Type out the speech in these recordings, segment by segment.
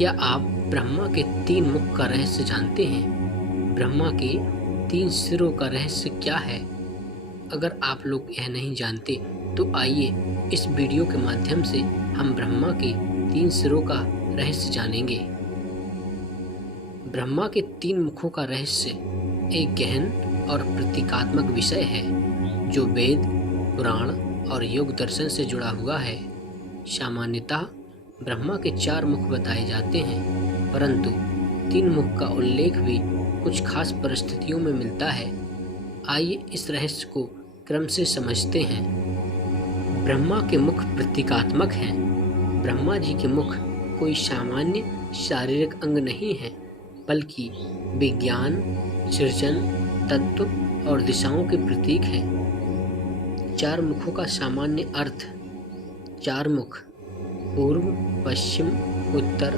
क्या आप ब्रह्मा के 3 मुख का रहस्य जानते हैं? ब्रह्मा के 3 सिरों का रहस्य क्या है? अगर आप लोग यह नहीं जानते तो आइए इस वीडियो के माध्यम से हम ब्रह्मा के 3 सिरों का रहस्य जानेंगे। ब्रह्मा के 3 मुखों का रहस्य एक गहन और प्रतीकात्मक विषय है जो वेद, पुराण और योग दर्शन से जुड़ा हुआ है। सामान्यतः ब्रह्मा के 4 मुख बताए जाते हैं, परंतु 3 मुख का उल्लेख भी कुछ खास परिस्थितियों में मिलता है। आइए इस रहस्य को क्रम से समझते हैं। ब्रह्मा के मुख प्रतीकात्मक हैं। ब्रह्मा जी के मुख कोई सामान्य शारीरिक अंग नहीं है, बल्कि विज्ञान, सृजन, तत्व और दिशाओं के प्रतीक हैं। 4 मुखों का सामान्य अर्थ। 4 मुख पूर्व, पश्चिम, उत्तर,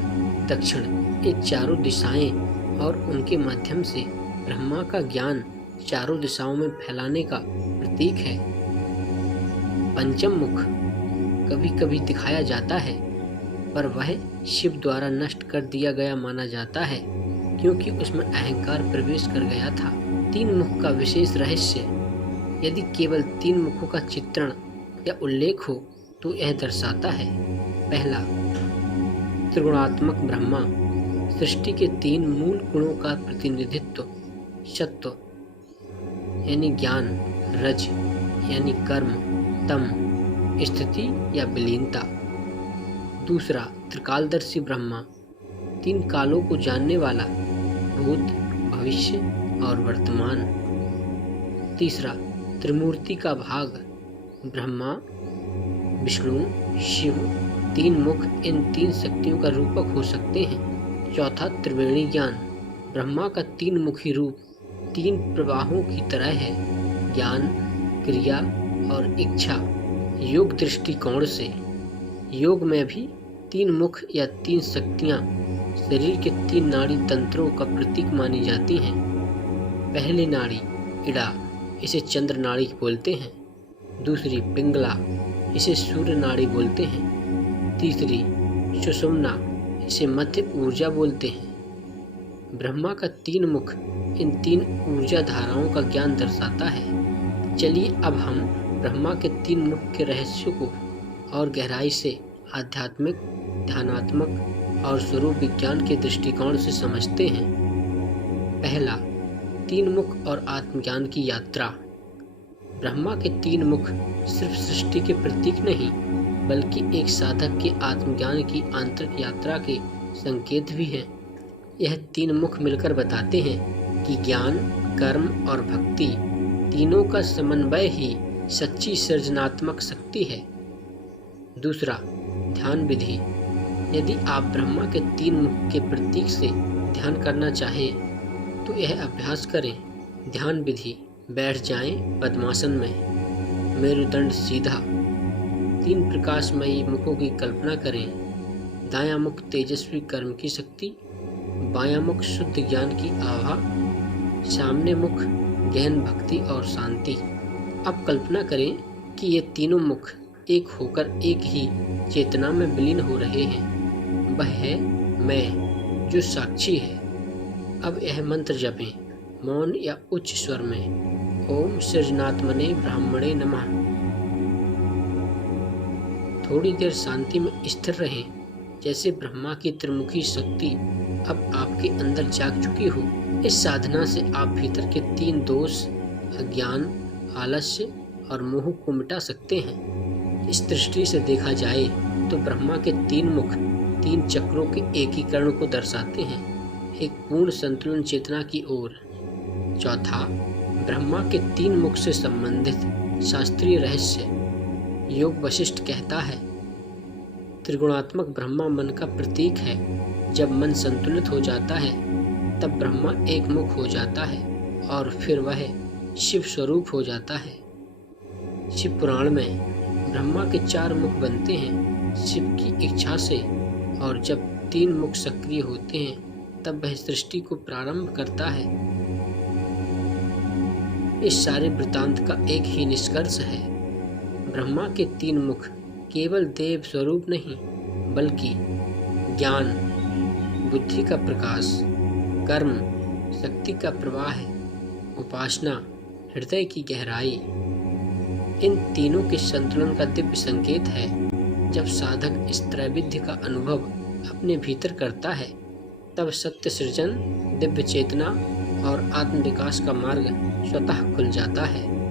दक्षिण ये चारों दिशाएं और उनके माध्यम से ब्रह्मा का ज्ञान चारों दिशाओं में फैलाने का प्रतीक है। पंचम मुख कभी कभी दिखाया जाता है, पर वह शिव द्वारा नष्ट कर दिया गया माना जाता है क्योंकि उसमें अहंकार प्रवेश कर गया था। 3 मुख का विशेष रहस्य। यदि केवल 3 मुखों का चित्रण या उल्लेख हो तो यह दर्शाता है। पहला, त्रिगुणात्मक ब्रह्मा सृष्टि के 3 मूल गुणों का प्रतिनिधित्व। सत्व यानी ज्ञान, रज यानी कर्म, तम स्थिति या विलीनता। दूसरा, त्रिकालदर्शी ब्रह्मा 3 कालों को जानने वाला, भूत, भविष्य और वर्तमान। तीसरा, त्रिमूर्ति का भाग ब्रह्मा, विष्णु, शिव 3 मुख इन 3 शक्तियों का रूपक हो सकते हैं। चौथा, त्रिवेणी ज्ञान ब्रह्मा का 3 मुखी रूप 3 प्रवाहों की तरह है। ज्ञान, क्रिया और इच्छा। योग दृष्टिकोण से योग में भी 3 मुख या 3 शक्तियाँ शरीर के 3 नाड़ी तंत्रों का प्रतीक मानी जाती हैं। पहली नाड़ी इड़ा, इसे चंद्र नाड़ी बोलते हैं। दूसरी पिंगला, इसे सूर्य नाड़ी बोलते हैं। तीसरी सुषुम्ना, इसे मध्य ऊर्जा बोलते हैं। ब्रह्मा का 3 मुख इन 3 ऊर्जा धाराओं का ज्ञान दर्शाता है। चलिए अब हम ब्रह्मा के 3 मुख के रहस्यों को और गहराई से आध्यात्मिक, ध्यानात्मक और स्वरूप विज्ञान के दृष्टिकोण से समझते हैं। पहला, 3 मुख और आत्मज्ञान की यात्रा। ब्रह्मा के 3 मुख सिर्फ सृष्टि के प्रतीक नहीं, बल्कि एक साधक के आत्मज्ञान की आंतरिक यात्रा के संकेत भी हैं। यह 3 मुख मिलकर बताते हैं कि ज्ञान, कर्म और भक्ति तीनों का समन्वय ही सच्ची सृजनात्मक शक्ति है। दूसरा, ध्यान विधि। यदि आप ब्रह्मा के 3 मुख के प्रतीक से ध्यान करना चाहें तो यह अभ्यास करें। ध्यान विधि: बैठ जाएं पद्मासन में, मेरुदंड सीधा, 3 प्रकाशमयी मुखों की कल्पना करें। दायां मुख तेजस्वी कर्म की शक्ति, बायां मुख शुद्ध ज्ञान की आभा, सामने मुख गहन भक्ति और शांति। अब कल्पना करें कि ये तीनों मुख एक होकर एक ही चेतना में विलीन हो रहे हैं। वह है मैं जो साक्षी है। अब यह मंत्र जपें, मौन या उच्च स्वर में। ओम सृजनात्मने ब्राह्मणे नमः। थोड़ी देर शांति में स्थिर रहें, जैसे ब्रह्मा की त्रिमुखी शक्ति अब आपके अंदर जाग चुकी हो। इस साधना से आप भीतर के 3 दोष, अज्ञान, आलस्य और मोह को मिटा सकते हैं। इस दृष्टि से देखा जाए तो ब्रह्मा के 3 मुख 3 चक्रों के एकीकरण को दर्शाते हैं, एक पूर्ण संतुलन चेतना की ओर। चौथा, ब्रह्मा के 3 मुख से संबंधित शास्त्रीय रहस्य। योग वशिष्ठ कहता है, त्रिगुणात्मक ब्रह्मा मन का प्रतीक है। जब मन संतुलित हो जाता है तब ब्रह्मा एक मुख हो जाता है और फिर वह शिव स्वरूप हो जाता है। शिव पुराण में ब्रह्मा के 4 मुख बनते हैं शिव की इच्छा से, और जब 3 मुख सक्रिय होते हैं तब वह सृष्टि को प्रारंभ करता है। इस सारे वृत्तांत का एक ही निष्कर्ष है, ब्रह्मा के 3 मुख केवल देव स्वरूप नहीं, बल्कि ज्ञान, बुद्धि का प्रकाश, कर्म शक्ति का प्रवाह, उपासना हृदय की गहराई, इन तीनों के संतुलन का दिव्य संकेत है। जब साधक इस त्रैविध्य का अनुभव अपने भीतर करता है, तब सत्य सृजन, दिव्य चेतना और आत्म विकास का मार्ग स्वतः खुल जाता है।